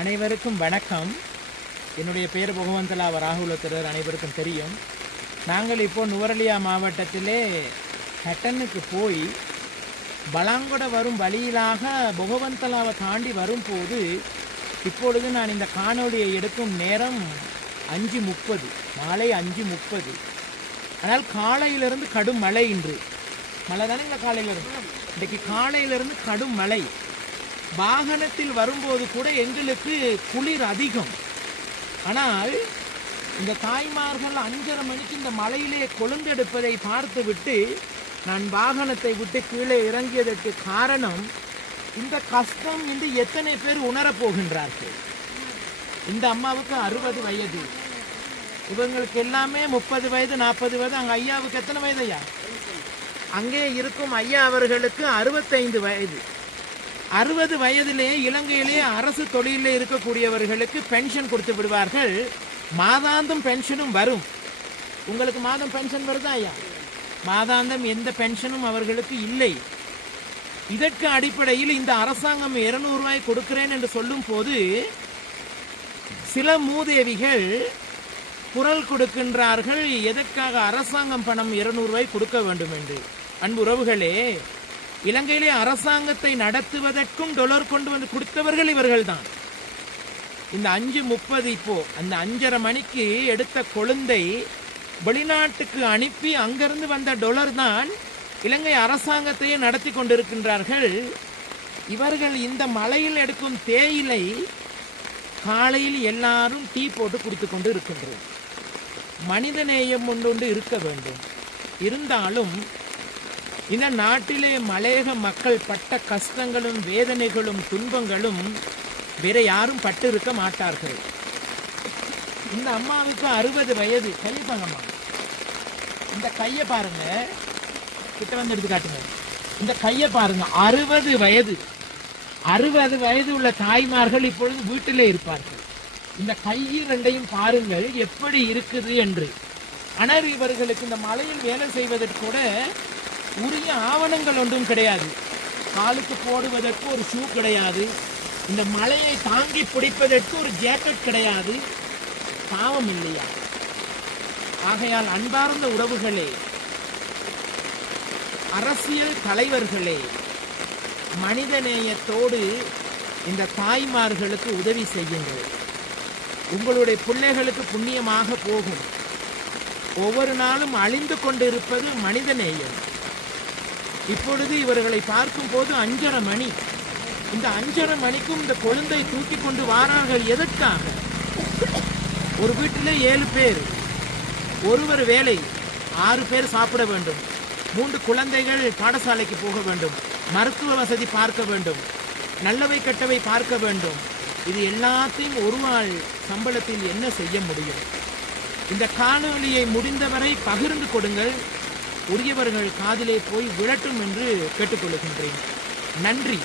அனைவருக்கும் வணக்கம். என்னுடைய பேர் பகவந்தலா வராகுலத்திரர் அனைவருக்கும் தெரியும். நாங்கள் இப்போ நுவரெலியா மாவட்டத்திலே ஹட்டனுக்கு போய் பலாங்கொட வரும் வழியிலாக பகவந்தலாவை தாண்டி வரும்போது இப்பொழுது நான் இந்த காணொலியை எடுக்கும் நேரம் 5:30 மாலை 5:30. ஆனால் காலையிலிருந்து கடும் மழை. இன்று மழை தானே இந்த காலையிலிருந்து, இன்றைக்கு காலையிலிருந்து கடும் மழை. வாகனத்தில் வரும்போது கூட எங்களுக்கு குளிர் அதிகம். ஆனால் இந்த தாய்மார்கள் 5:30 மணிக்கு இந்த மலையிலே கொழுந்தெடுப்பதை பார்த்துவிட்டு நான் வாகனத்தை விட்டு கீழே இறங்கியதற்கு காரணம், இந்த கஷ்டம் இன்று எத்தனை பேர் உணரப்போகின்றார்கள். இந்த அம்மாவுக்கு 60 வயது, இவங்களுக்கு எல்லாமே 30 வயது 40 வயது. அங்கே ஐயாவுக்கு எத்தனை வயது ஐயா? அங்கே இருக்கும் ஐயா அவர்களுக்கு 65 வயது. 60 வயதிலே இலங்கையிலே அரசு தொழிலே இருக்கக்கூடியவர்களுக்கு பென்ஷன் கொடுத்து விடுவார்கள். மாதாந்தம் பென்ஷனும் வரும். உங்களுக்கு மாதம் பென்ஷன் வருதா ஐயா? மாதாந்தம் எந்த பென்ஷனும் அவர்களுக்கு இல்லை. இதற்கு அடிப்படையில் இந்த அரசாங்கம் 200 ரூபாய் கொடுக்கிறேன் என்று சொல்லும் போது சில மூதேவிகள் குரல் கொடுக்கின்றார்கள், எதற்காக அரசாங்கம் பணம் 200 ரூபாய் கொடுக்க வேண்டும் என்று. அன்புறவுகளே, இலங்கையிலே அரசாங்கத்தை நடத்துவதற்கும் டாலர் கொண்டு வந்து கொடுத்தவர்கள் இவர்கள்தான். இந்த 5:30 இப்போ அந்த 5:30 மணிக்கு எடுத்த கொழுந்தை வெளிநாட்டுக்கு அனுப்பி அங்கிருந்து வந்த டாலர் தான் இலங்கை அரசாங்கத்தையே நடத்தி கொண்டிருக்கின்றார்கள். இவர்கள் இந்த மலையில் எடுக்கும் தேயிலை காலையில் எல்லாரும் டீ போட்டு குடித்து கொண்டு இருக்கின்றோம். மனித நேயம் ஒன்று இருக்க வேண்டும். இருந்தாலும் இந்த நாட்டிலே மலையக மக்கள் பட்ட கஷ்டங்களும் வேதனைகளும் துன்பங்களும் வேற யாரும் பட்டு இருக்க மாட்டார்கள். இந்த அம்மாவுக்கு 60 வயது. கையை பாருங்கம்மா, இந்த கையை பாருங்க, கிட்ட வந்து எடுத்து காட்டுங்க. இந்த கையை பாருங்க, 60 வயது. 60 வயது உள்ள தாய்மார்கள் இப்பொழுது வீட்டிலே இருப்பார்கள். இந்த கையை ரெண்டையும் பாருங்கள் எப்படி இருக்குது என்று. ஆனால் இவர்களுக்கு இந்த மலையில் வேலை செய்வதற்கு கூட உரிய ஆவணங்கள் ஒன்றும் கிடையாது. காலுக்கு போடுவதற்கு ஒரு ஷூ கிடையாது. இந்த மலையை தாங்கி பிடிப்பதற்கு ஒரு ஜாக்கெட் கிடையாது. பாவம் இல்லையா? ஆகையால் அன்பார்ந்த உறவுகளே, அரசியல் தலைவர்களே, மனிதநேயத்தோடு இந்த தாய்மார்களுக்கு உதவி செய்யுங்கள். உங்களுடைய பிள்ளைகளுக்கு புண்ணியமாக போகும். ஒவ்வொரு நாளும் அழிந்து கொண்டிருப்பது மனிதநேயம். இப்பொழுது இவர்களை பார்க்கும் போது 5:30 மணி. இந்த 5:30 மணிக்கும் இந்த கொழுந்தை தூக்கி கொண்டு வாரார்கள். எதற்காக? ஒரு வீட்டிலே 7 பேர், ஒருவர் வேலை, 6 பேர் சாப்பிட வேண்டும், 3 குழந்தைகள் பாடசாலைக்கு போக வேண்டும், மருத்துவ வசதி பார்க்க வேண்டும், நல்லவை கெட்டவை பார்க்க வேண்டும். இது எல்லாத்தையும் ஒரு நாள் சம்பளத்தில் என்ன செய்ய முடியும்? இந்த காணொலியை முடிந்தவரை பகிர்ந்து கொடுங்கள். உரியவர்கள் காதிலே போய் விழட்டும் என்று கேட்டுக்கொள்கின்றேன். நன்றி.